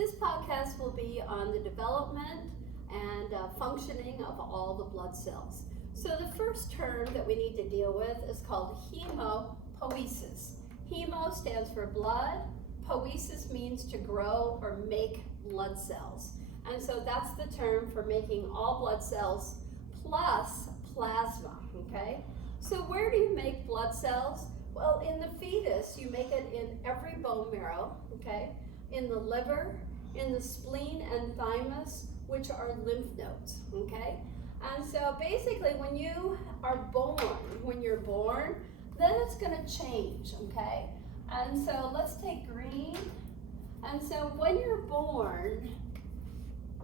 This podcast will be on the development and functioning of all the blood cells. So the first term that we need to deal with is called hemopoiesis. Hemo stands for blood. Poiesis means to grow or make blood cells. And so that's the term for making all blood cells plus plasma, okay? So where do you make blood cells? Well, in the fetus, you make it in every bone marrow, okay? In the liver, in the spleen and thymus, which are lymph nodes, okay? And so basically when you are born, when you're born, then it's gonna change, okay? And so let's take green. And so when you're born,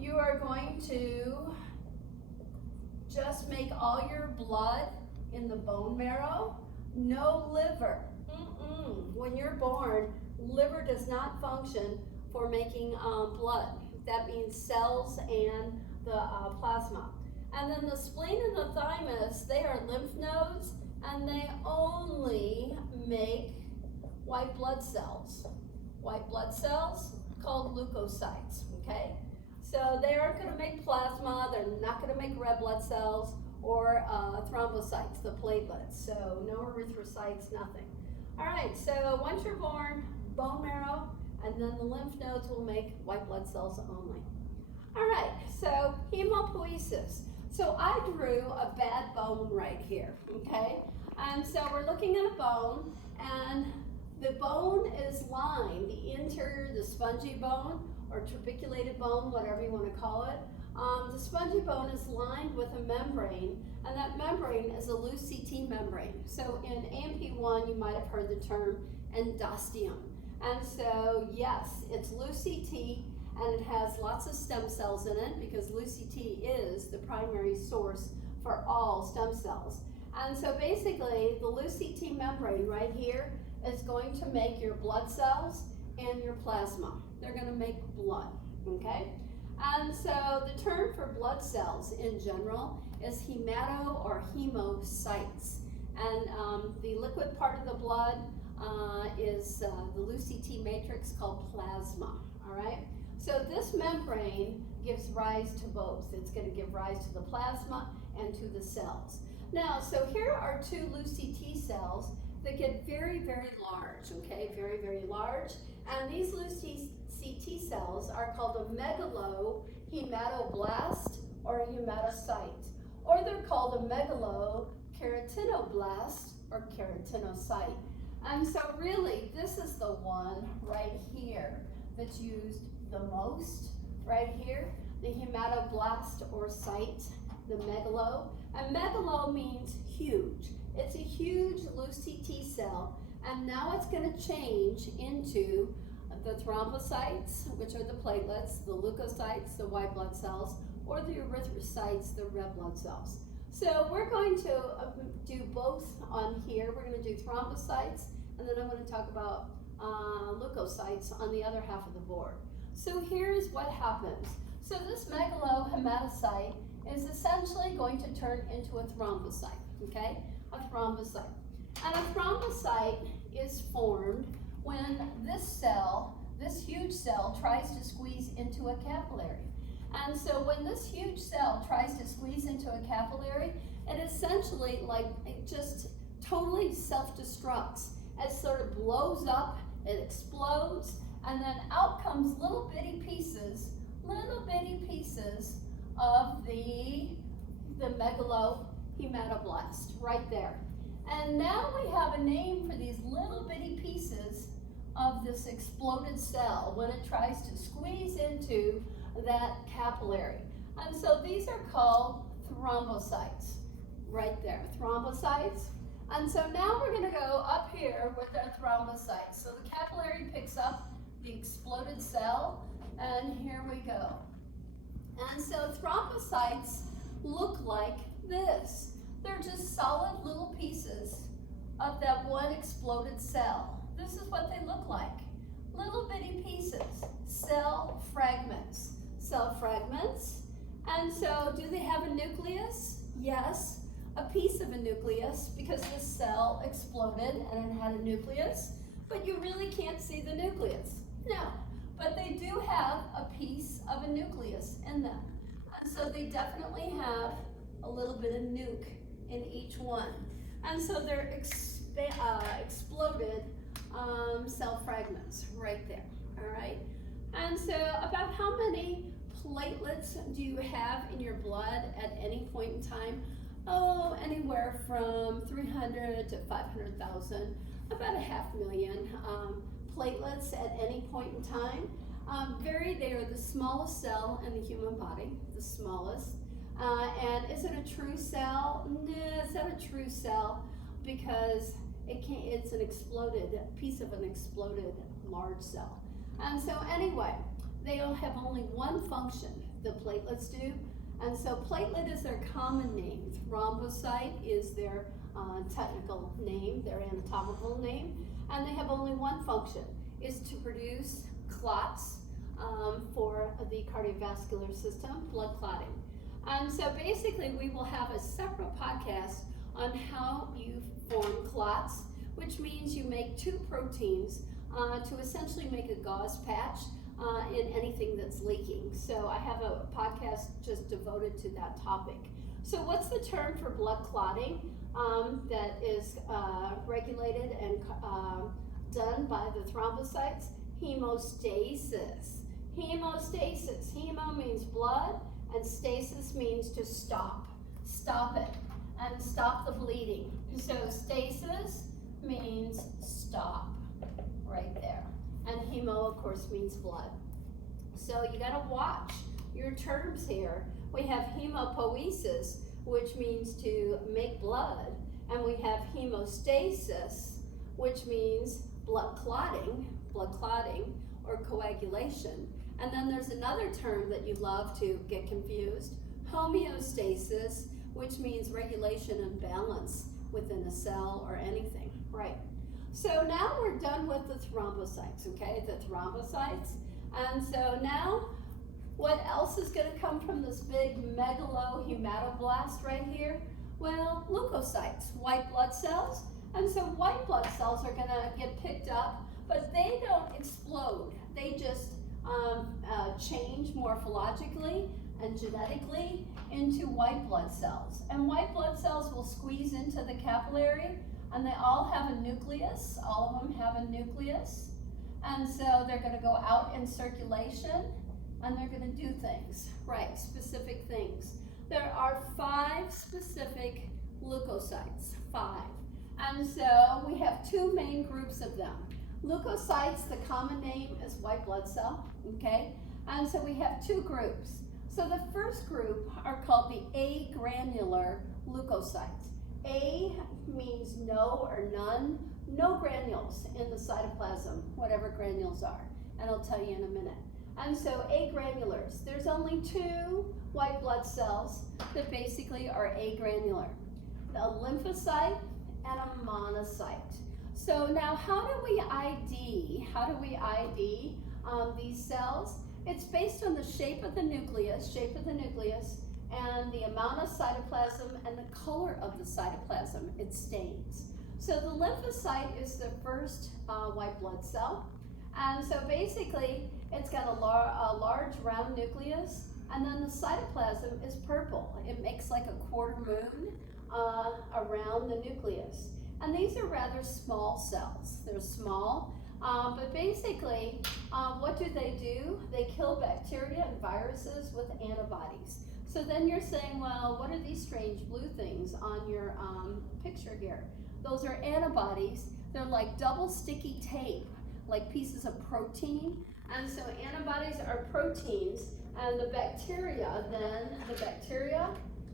you are going to just make all your blood in the bone marrow, no liver. When you're born, liver does not function for making blood. That means cells and the plasma. And then the spleen and the thymus, they are lymph nodes, and they only make white blood cells. White blood cells called leukocytes, okay? So they aren't gonna make plasma, they're not gonna make red blood cells or thrombocytes, the platelets. So no erythrocytes, nothing. All right, so once you're born, bone marrow, and then the lymph nodes will make white blood cells only. All right, so hemopoiesis. So I drew a bad bone right here, okay? And so we're looking at a bone, and the bone is lined, the interior, the spongy bone, or trabeculated bone, whatever you want to call it. The spongy bone is lined with a membrane, and that membrane is a loose CT membrane. So in A&P1, you might have heard the term endosteum. And so, yes, it's loose CT, and it has lots of stem cells in it because loose CT is the primary source for all stem cells. And so basically, the loose CT membrane right here is going to make your blood cells and your plasma. They're going to make blood, okay? And so the term for blood cells in general is hemato or hemocytes. And the liquid part of the blood is the loose CT matrix called plasma, all right? So this membrane gives rise to both. It's going to give rise to the plasma and to the cells. Now, so here are two loose CT cells that get very, very large, okay? Very, very large. And these loose CT cells are called a megalohematoblast or a hematocyte. Or they're called a megalokeratinoblast or keratinocyte. And so really, this is the one right here that's used the most, right here, the hematoblast or site, the megalo. And megalo means huge. It's a huge loose CT cell, and now it's going to change into the thrombocytes, which are the platelets, the leukocytes, the white blood cells, or the erythrocytes, the red blood cells. So we're going to do both on here. We're going to do thrombocytes, and then I'm going to talk about leukocytes on the other half of the board. So here's what happens. So this megalohematocyte is essentially going to turn into a thrombocyte, okay? A thrombocyte. And a thrombocyte is formed when this cell, this huge cell, tries to squeeze into a capillary. And so when this huge cell tries to squeeze into a capillary, it essentially it just totally self-destructs. It sort of blows up, it explodes, and then out comes little bitty pieces of the megalohematoblast right there. And now we have a name for these little bitty pieces of this exploded cell when it tries to squeeze into that capillary. And so these are called thrombocytes, right there, thrombocytes. And so now we're going to go up here with our thrombocytes. So the capillary picks up the exploded cell, and here we go. And so thrombocytes look like this. They're just solid little pieces of that one exploded cell. This is what they look like. Little bitty pieces, cell fragments. Cell fragments. And so do they have a nucleus? Yes, a piece of a nucleus because the cell exploded and it had a nucleus, but you really can't see the nucleus. No, but they do have a piece of a nucleus in them. And so they definitely have a little bit of nuke in each one. And so they're exploded cell fragments right there, all right? And so about how many platelets do you have in your blood at any point in time? Oh, anywhere from 300 to 500,000, about 500,000 platelets at any point in time. They are the smallest cell in the human body, the smallest. And is it a true cell? No, it's not a true cell because it's an exploded piece of an exploded large cell. And so anyway, they all have only one function, the platelets do. And so platelet is their common name. Thrombocyte is their technical name, their anatomical name. And they have only one function, is to produce clots for the cardiovascular system, blood clotting. And so basically we will have a separate podcast on how you form clots, which means you make two proteins to essentially make a gauze patch in anything that's leaking. So I have a podcast just devoted to that topic. So what's the term for blood clotting that is regulated and done by the thrombocytes? Hemostasis. Hemostasis. Hemo means blood, and stasis means to stop. Stop it, and stop the bleeding. So stasis means stop, right there. And hemo, of course, means blood. So you gotta watch your terms here. We have hemopoiesis, which means to make blood, and we have hemostasis, which means blood clotting, or coagulation. And then there's another term that you love to get confused, homeostasis, which means regulation and balance within a cell or anything, right? So now we're done with the thrombocytes, okay, the thrombocytes. And so now, what else is gonna come from this big megalohematoblast right here? Well, leukocytes, white blood cells. And so white blood cells are gonna get picked up, but they don't explode. They just change morphologically and genetically into white blood cells. And white blood cells will squeeze into the capillary, and they all have a nucleus. All of them have a nucleus. And so they're gonna go out in circulation, and they're gonna do things, right, specific things. There are 5 specific leukocytes, 5. And so we have 2 main groups of them. Leukocytes, the common name is white blood cell, okay? And so we have 2 groups. So the first group are called the agranular leukocytes. A means no or none, no granules in the cytoplasm, whatever granules are, and I'll tell you in a minute. And so agranulars, there's only 2 white blood cells that basically are agranular, a lymphocyte and a monocyte. So now how do we ID these cells? It's based on the shape of the nucleus, and the amount of cytoplasm and the color of the cytoplasm it stains. So the lymphocyte is the first white blood cell. And so basically, it's got a large round nucleus, and then the cytoplasm is purple. It makes like a quarter moon around the nucleus. And these are rather small cells. They're small, but basically, what do? They kill bacteria and viruses with antibodies. So then you're saying, well, what are these strange blue things on your picture here? Those are antibodies. They're like double sticky tape, like pieces of protein. And so antibodies are proteins, and the bacteria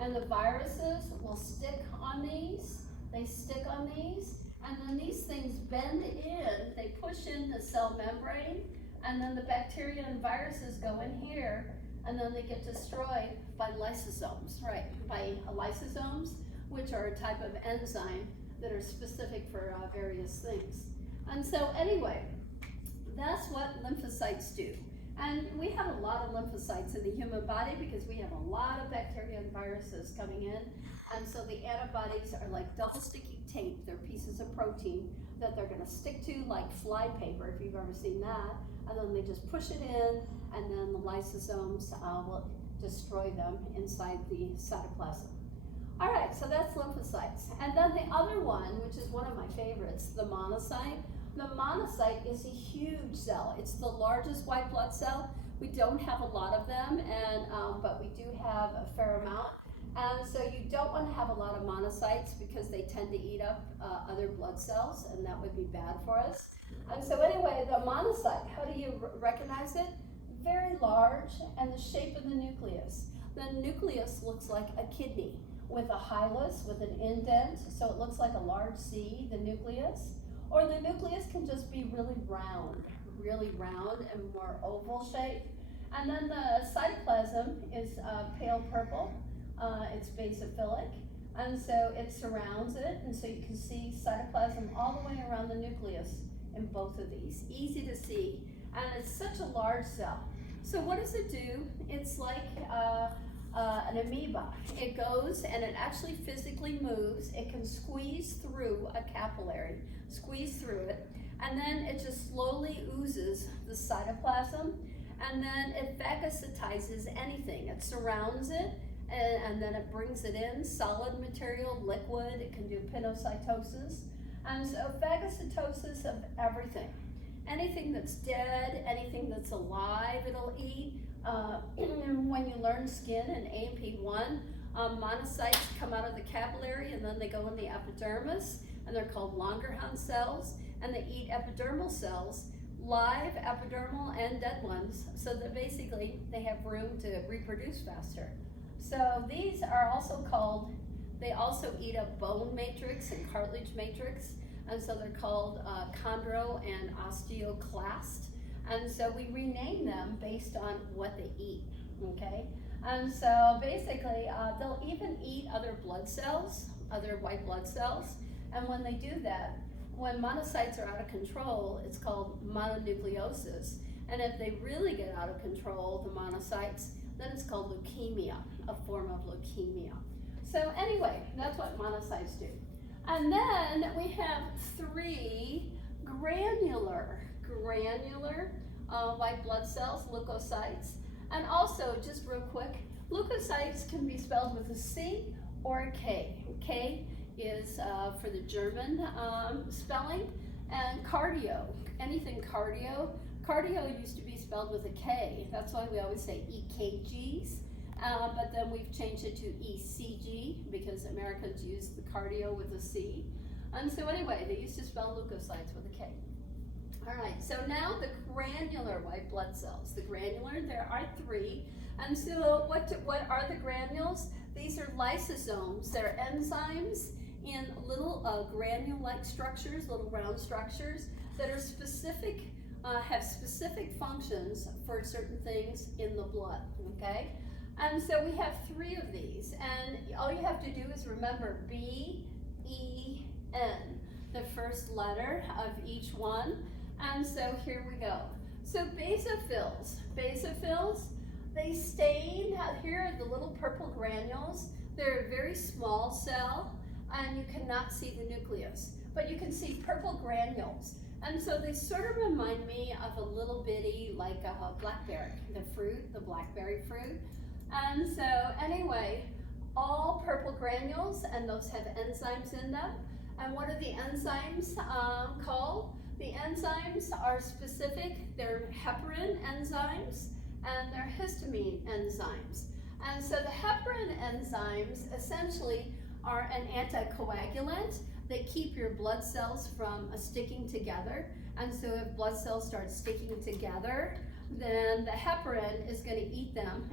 and the viruses will stick on these. They stick on these, and then these things bend in, they push in the cell membrane, and then the bacteria and viruses go in here, and then they get destroyed by lysosomes, right? By lysosomes, which are a type of enzyme that are specific for various things. And so anyway, that's what lymphocytes do. And we have a lot of lymphocytes in the human body because we have a lot of bacteria and viruses coming in. And so the antibodies are like double sticky tape. They're pieces of protein that they're gonna stick to like fly paper, if you've ever seen that. and then they just push it in, and then the lysosomes will destroy them inside the cytoplasm. All right, so that's lymphocytes. And then the other one, which is one of my favorites, the monocyte. The monocyte is a huge cell. It's the largest white blood cell. We don't have a lot of them, but we do have a fair amount. And so you don't want to have a lot of monocytes because they tend to eat up other blood cells, and that would be bad for us. And so anyway, the monocyte, how do you recognize it? Very large, and the shape of the nucleus. The nucleus looks like a kidney with a hilus, with an indent, so it looks like a large C, the nucleus. Or the nucleus can just be really round and more oval shaped. And then the cytoplasm is pale purple. It's basophilic, and so it surrounds it, and so you can see cytoplasm all the way around the nucleus in both of these. Easy to see, and it's such a large cell. So what does it do? It's like an amoeba. It goes and it actually physically moves. It can squeeze through a capillary, squeeze through it, and then it just slowly oozes the cytoplasm, and then it phagocytizes anything. It surrounds it, and then it brings it in, solid material, liquid. It can do pinocytosis. And so phagocytosis of everything. Anything that's dead, anything that's alive, it'll eat. When you learn skin in A&P 1, monocytes come out of the capillary and then they go in the epidermis, and they're called Langerhans cells, and they eat epidermal cells, live, epidermal, and dead ones, so that basically they have room to reproduce faster. So these are also called, they also eat up bone matrix and cartilage matrix, and so they're called chondro and osteoclast. And so we rename them based on what they eat, okay? And so basically, they'll even eat other blood cells, other white blood cells, and when they do that, when monocytes are out of control, it's called mononucleosis. And if they really get out of control, the monocytes, then it's called leukemia, a form of leukemia. So anyway, that's what monocytes do. And then we have 3 granular white blood cells, leukocytes. And also, just real quick, leukocytes can be spelled with a C or a K. K is for the German spelling. And cardio, anything cardio. Cardio used to be spelled with a K. That's why we always say EKGs. But then we've changed it to ECG because Americans use the cardio with a C. And so anyway, they used to spell leukocytes with a K. All right, so now the granular white blood cells. The granular, there are 3. And so what are the granules? These are lysosomes. They're enzymes in little granule-like structures, little round structures that are specific, have specific functions for certain things in the blood, okay? And so we have 3 of these, and all you have to do is remember B, E, N, the first letter of each one. And so here we go. So basophils, they stain, here are the little purple granules. They're a very small cell, and you cannot see the nucleus, but you can see purple granules. And so they sort of remind me of a little bitty, like a blackberry, the fruit, the blackberry fruit. And so anyway, all purple granules, and those have enzymes in them. And what are the enzymes called? The enzymes are specific. They're heparin enzymes, and they're histamine enzymes. And so the heparin enzymes essentially are an anticoagulant. They keep your blood cells from sticking together. And so if blood cells start sticking together, then the heparin is going to eat them,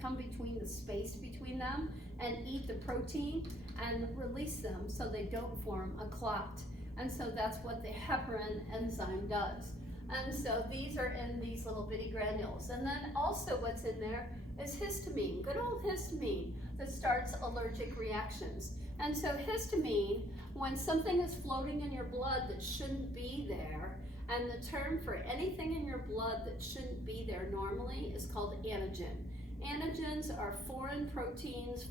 come between the space between them and eat the protein and release them so they don't form a clot. And so that's what the heparin enzyme does. And so these are in these little bitty granules. And then also what's in there is histamine, good old histamine, that starts allergic reactions. And so histamine, when something is floating in your blood that shouldn't be there, and the term for anything in your blood that shouldn't be there normally is called antigen. Antigens are foreign proteins,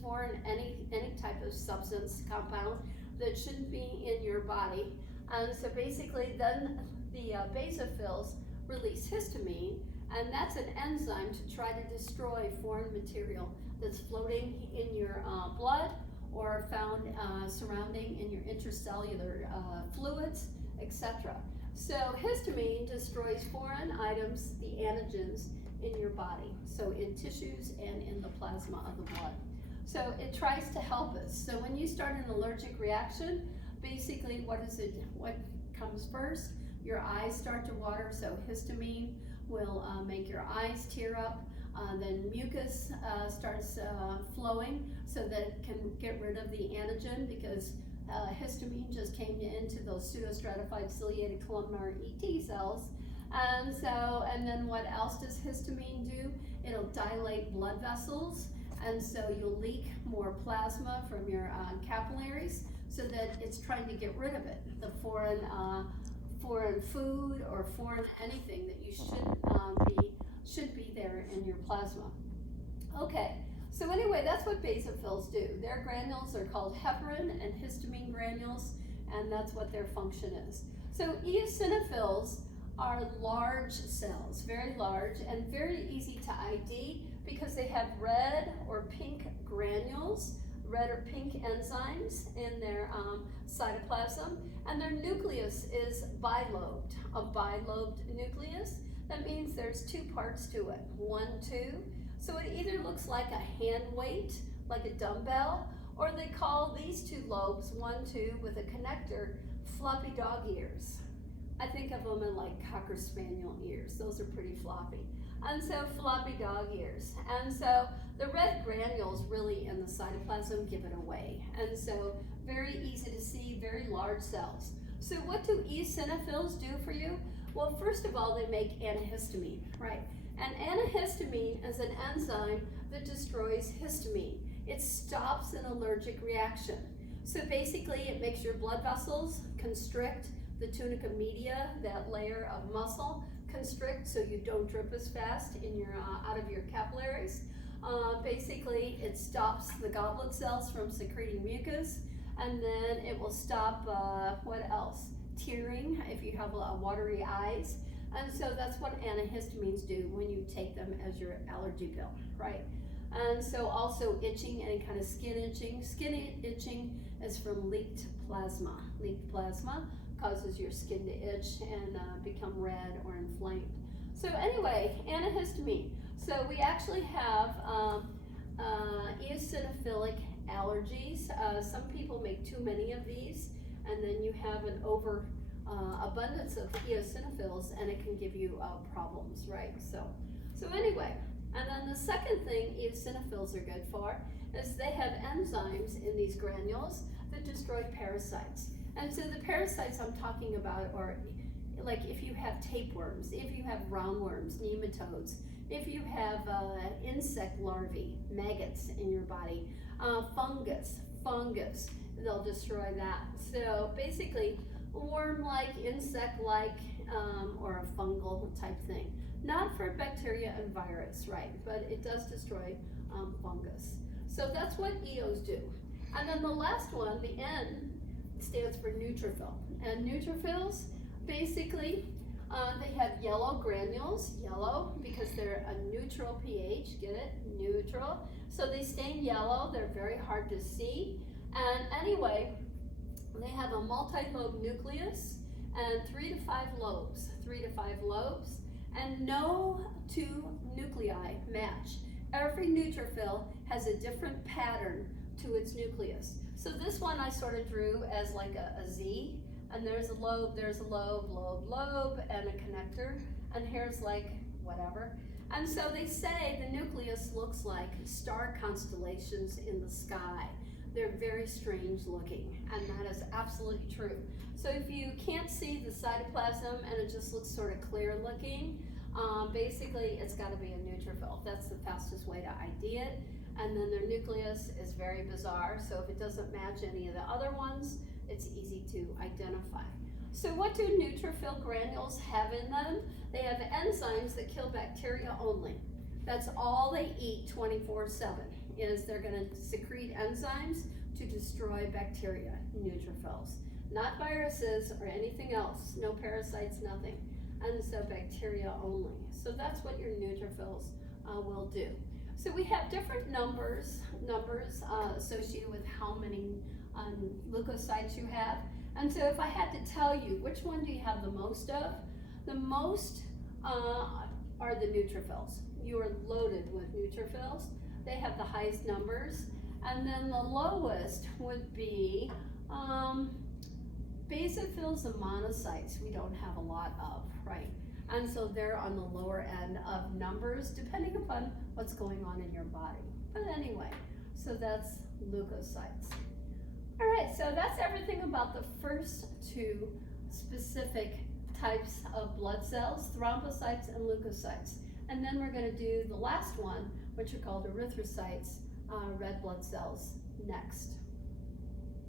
any type of substance, compound that shouldn't be in your body. And so basically then the basophils release histamine, and that's an enzyme to try to destroy foreign material that's floating in your blood or found surrounding in your intracellular fluids, etc. So histamine destroys foreign items, the antigens, in your body, so in tissues and in the plasma of the blood. So it tries to help us. So when you start an allergic reaction, basically what comes first? Your eyes start to water, so histamine will make your eyes tear up. Then mucus starts flowing so that it can get rid of the antigen, because histamine just came into those pseudostratified ciliated columnar ET cells. And then what else does histamine do? It'll dilate blood vessels, and so you'll leak more plasma from your capillaries, so that it's trying to get rid of it, the foreign food or foreign anything that you should be there in your plasma. Okay, so anyway, that's what basophils do. Their granules are called heparin and histamine granules, and that's what their function is. So eosinophils are large cells, very large, and very easy to ID because they have red or pink granules, red or pink enzymes in their cytoplasm, and their nucleus is bilobed, a bilobed nucleus. That means there's two parts to it, 1, 2. So it either looks like a hand weight, like a dumbbell, or they call these two lobes, 1, 2, with a connector, floppy dog ears. I think of them in like Cocker Spaniel ears. Those are pretty floppy. And so floppy dog ears. And so the red granules really in the cytoplasm give it away. And so very easy to see, very large cells. So what do eosinophils do for you? Well, first of all, they make antihistamine, right? And antihistamine is an enzyme that destroys histamine. It stops an allergic reaction. So basically it makes your blood vessels constrict, the tunica media, that layer of muscle, constrict so you don't drip as fast in your out of your capillaries. Basically, it stops the goblet cells from secreting mucus, and then it will stop, what else? Tearing, if you have watery eyes. And so that's what antihistamines do when you take them as your allergy pill, right? And so also itching, any kind of skin itching. Skin itching is from leaked plasma. Leaked plasma causes your skin to itch and become red or inflamed. So anyway, antihistamine. So we actually have eosinophilic allergies. Some people make too many of these, and then you have an abundance of eosinophils, and it can give you problems, right? So anyway, and then the second thing eosinophils are good for is they have enzymes in these granules that destroy parasites. And so the parasites I'm talking about are like if you have tapeworms, if you have roundworms, nematodes, if you have insect larvae, maggots in your body, fungus, they'll destroy that. So basically, worm-like, insect-like, or a fungal type thing. Not for bacteria and virus, right? But it does destroy fungus. So that's what EOs do. And then the last one, the N, stands for neutrophil. And neutrophils, basically, they have yellow granules, yellow because they're a neutral pH, get it? Neutral. So they stain yellow, they're very hard to see. And anyway, they have a multi-lobe nucleus and 3 to 5 lobes, and no two nuclei match. Every neutrophil has a different pattern to its nucleus. So this one I sort of drew as like a Z, and there's a lobe, lobe, and a connector, and here's like whatever. And so they say the nucleus looks like star constellations in the sky. They're very strange looking, and that is absolutely true. So if you can't see the cytoplasm and it just looks sort of clear looking, basically it's got to be a neutrophil. That's the fastest way to ID it. And then their nucleus is very bizarre, so if it doesn't match any of the other ones, it's easy to identify. So what do neutrophil granules have in them? They have enzymes that kill bacteria only. That's all they eat 24/7, is they're going to secrete enzymes to destroy bacteria, neutrophils. not viruses or anything else, no parasites, nothing. And so bacteria only. So that's what your neutrophils will do. So we have different numbers associated with how many leukocytes you have. And so if I had to tell you, which one do you have the most of? The most are the neutrophils. You are loaded with neutrophils. They have the highest numbers. And then the lowest would be basophils and monocytes. We don't have a lot of, right? And so they're on the lower end of numbers depending upon what's going on in your body. But anyway, so that's leukocytes. All right, so that's everything about the first two specific types of blood cells, thrombocytes and leukocytes. And then we're going to do the last one, which are called erythrocytes, red blood cells, next.